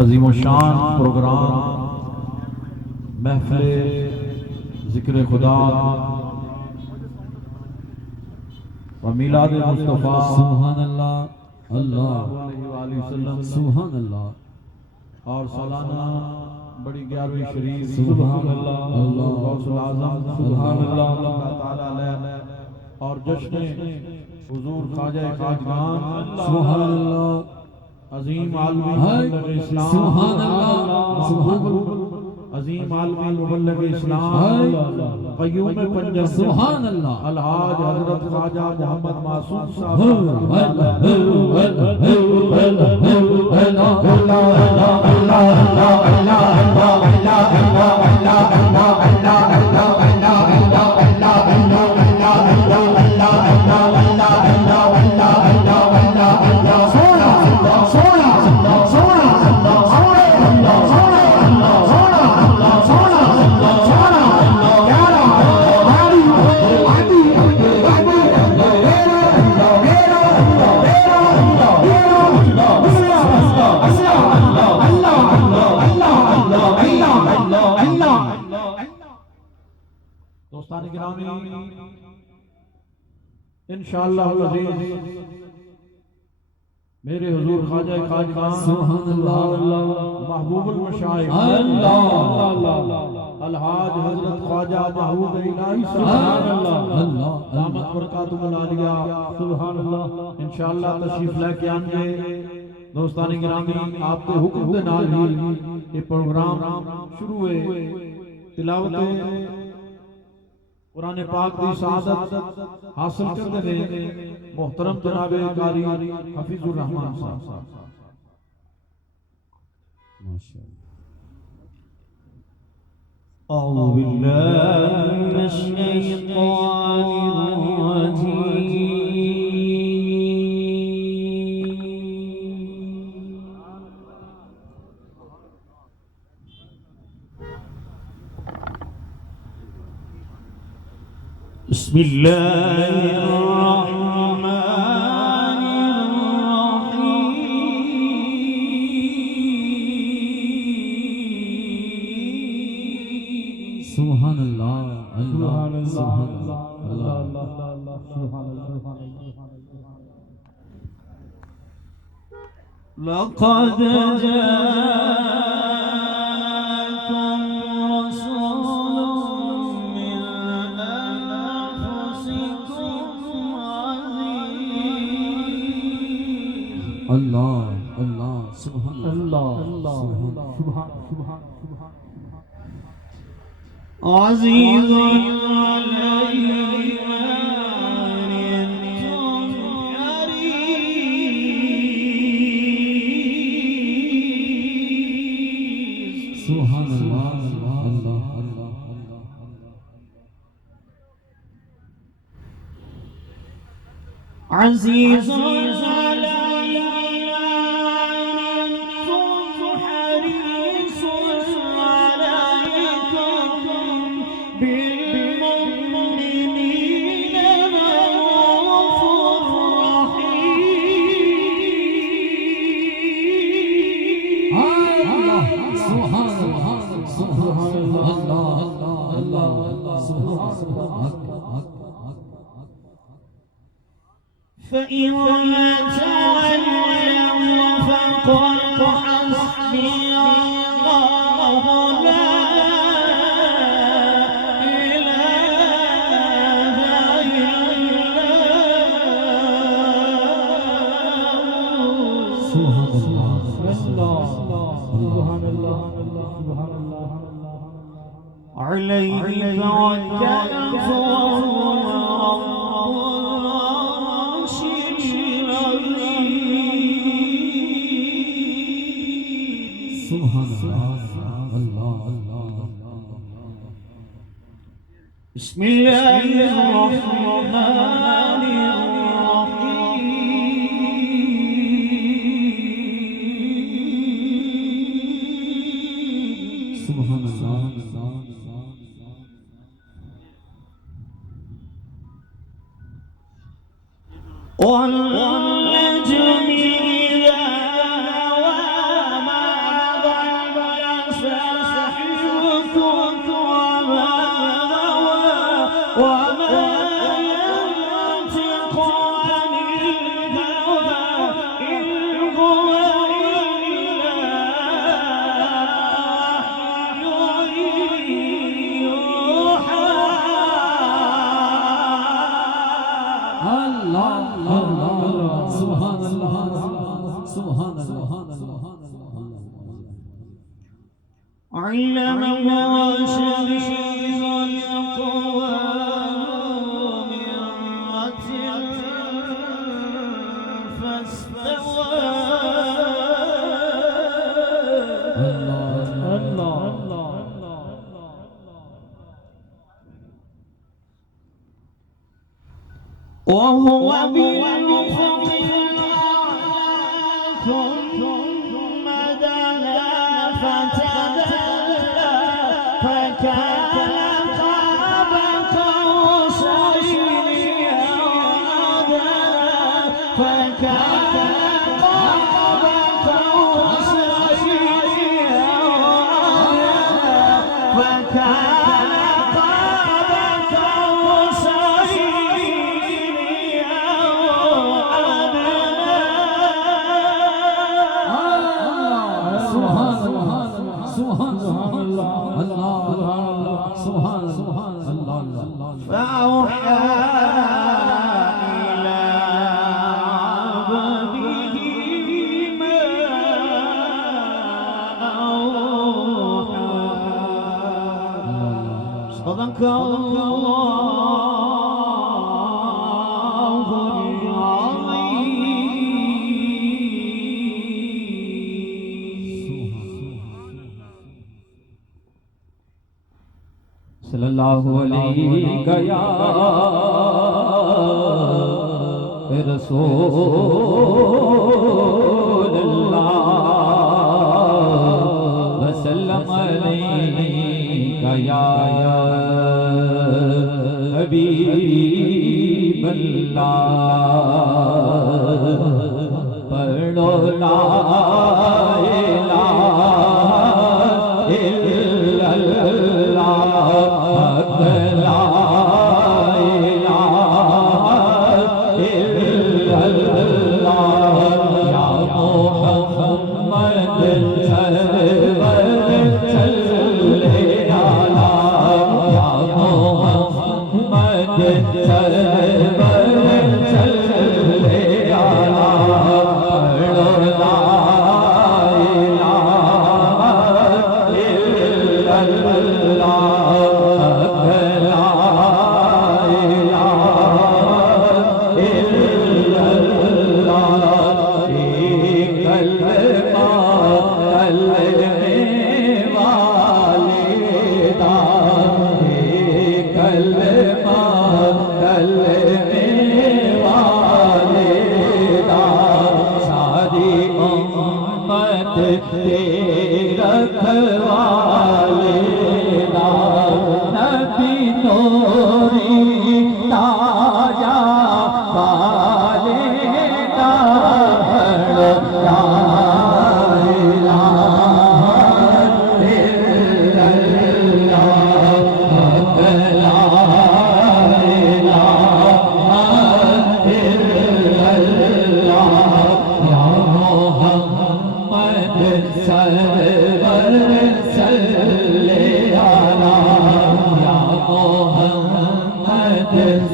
عظیم الشان پروگرام محفل ذکر خدا و میلاد مصطفیٰ سبحان اللہ اللہ علیہ وسلم سبحان اللہ اور سالانہ بڑی 11ویں شریف سبحان اللہ اللہ غوث العظم سبحان اللہ اللہ تعالیٰ علیہ اور جشن حضور خواجہ خواجگان سبحان اللہ عظیم عالمی مبلغ اسلام سبحان اللہ سبحان محبوب عظیم عالمی مبلغ اسلام قیوم پنجاب سبحان اللہ الحاج حضرت خواجہ محمد معصوم صاحب دوستان گرامی انشاءاللہ العزیز میرے حضور خواجہ خواجگان سبحان اللہ محبوب المشائخ الحاج حضرت خواجہ محمود الہی سبحان اللہ دامت برکاتہ العالیہ سبحان اللہ انشاءاللہ تشریف لے کے آئیں گے دوستان گرامی آپ کے حکم دے نال ہی یہ پروگرام شروع ہوئے تلاوت قرآن پاک دی سعادت حاصل کرتے ہیں محترم جناب قاری حفیظ الرحمان صاحب أعوذ بالله من الشيطان الرجيم بسم الله الرحمن الرحيم سبحان الله الله سبحان الله الله سبحان الله لقد جاءكم رسول من الله الله سبحان الله سبحان عزيز عليه ما عنتم حريص سبحان الله الله عزيز فإن تولوا فقل حسبي الله لا إله إلا هو سبحان الله سبحان الله سبحان الله عليه توكلت وهو رب العرش العظيم سبحان الله بسم الله الرحمن الرحيم سبحان الله والنجم إذا هوى ما علمه شديد القوى مرة فاستوى وهو بالأفق الأعلى ثم دنا فتدلى فكان قاب قوسين أو أدنى فكان قاب قوسين أو أدنى فكان قاب قوسين فأوحى إلى عبده ما أوحى صدق الله العظيم صلی اللہ علیہ یا رسول اللہ وسلم علیہ یا حبیب اللہ پڑھو لا الہ الا اللہ لا الہ الا اللہ یا محمد سرور صلی علی یا محمد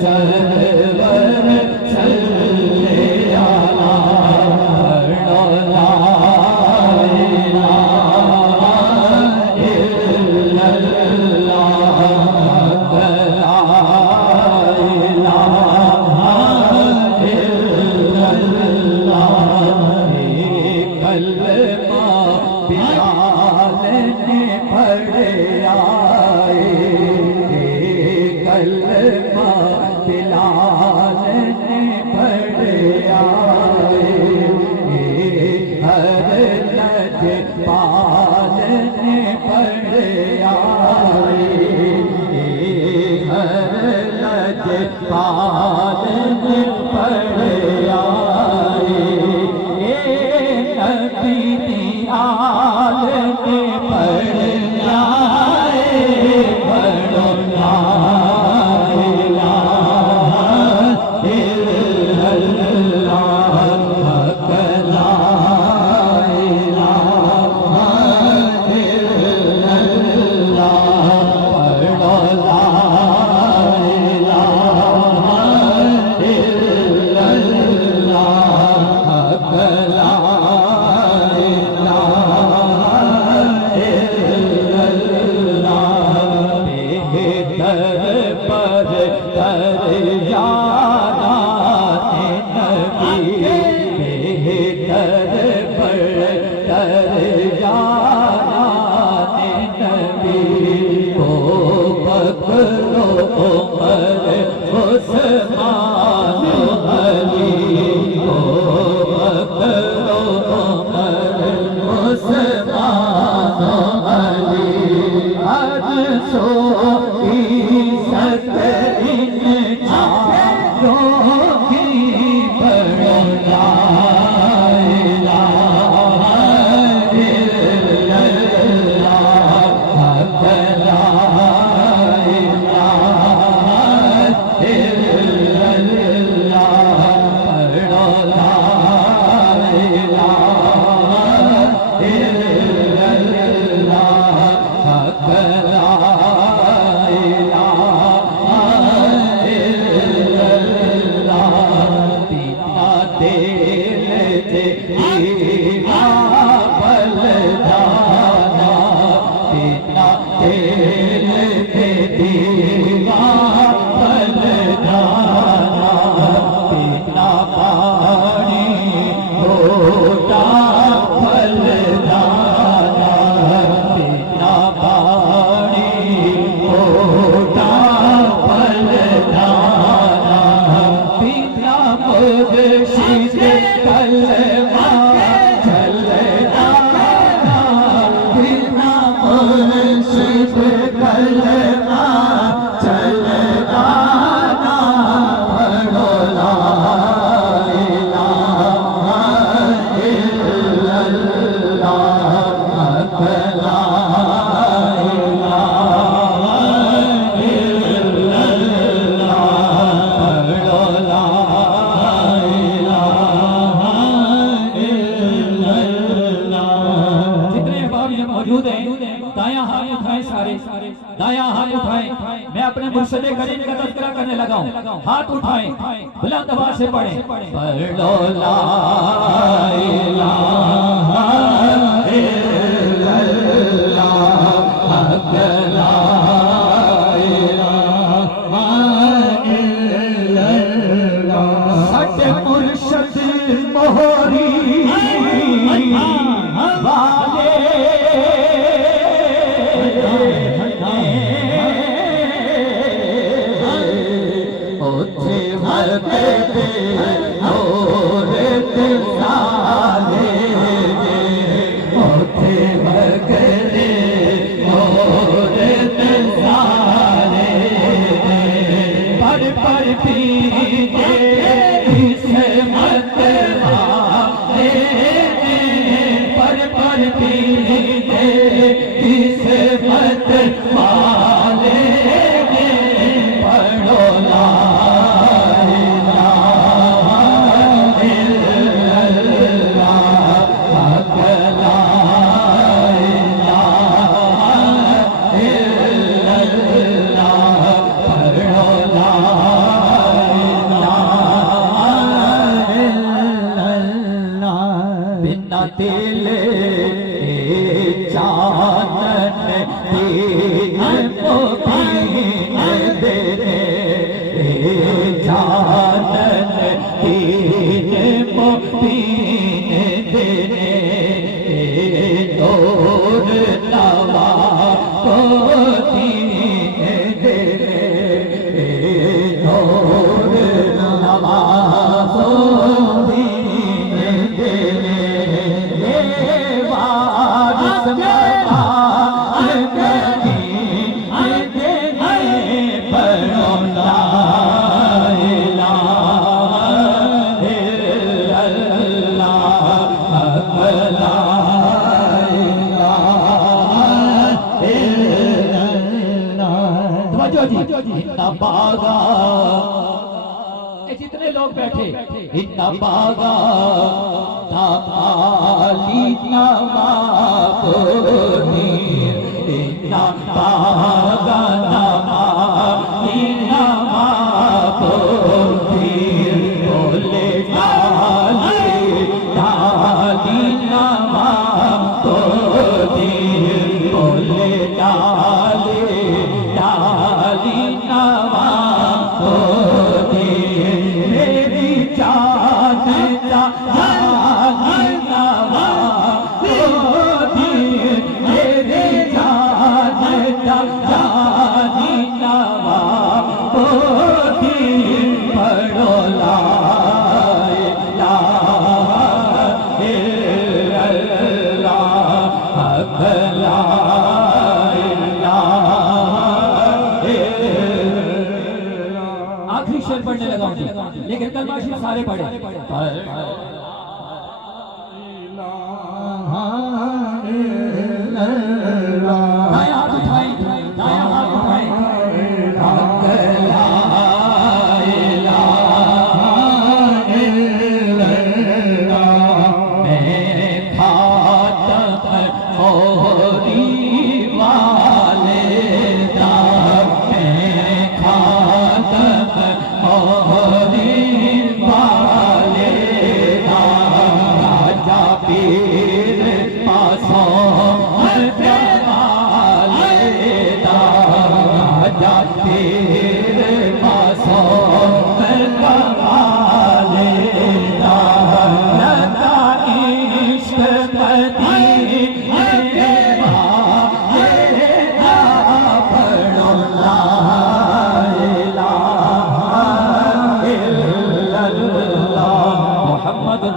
سرور صلی علی پڑھو لا کلمہ چل آنا پڑھو لا الہ الا اللہ لا موجود ہیں دایاں ہاتھ اٹھائیں سارے دایاں ہاتھ اٹھائیں میں اپنے مرشد کریم کا تذکرہ کرنے لگا ہوں ہاتھ اٹھائیں بلند آواز سے پڑھیں پڑھو لا الہ الا اللہ حق لا الہ الا اللہ سچ مرشد موہری دل چاند تین پین دینے چاند تین پین دینے نور نوا کو دین دینے نور نوا کو دین دینے جتنے لوگ بیٹھے اتنا باغا تالی نمابونی اتنا باغا نمابونی بولے تالی نمابونی بولے تالی نمابونی میری چاہتا آخری شعر پڑھنے لگا ہوں لیکن کلمہ شریف سارے پڑھے دائیں ہاتھ اٹھائیں دائیں ہاتھ اٹھائیں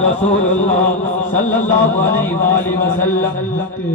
رسول اللہ صلی اللہ علیہ وآلہ وسلم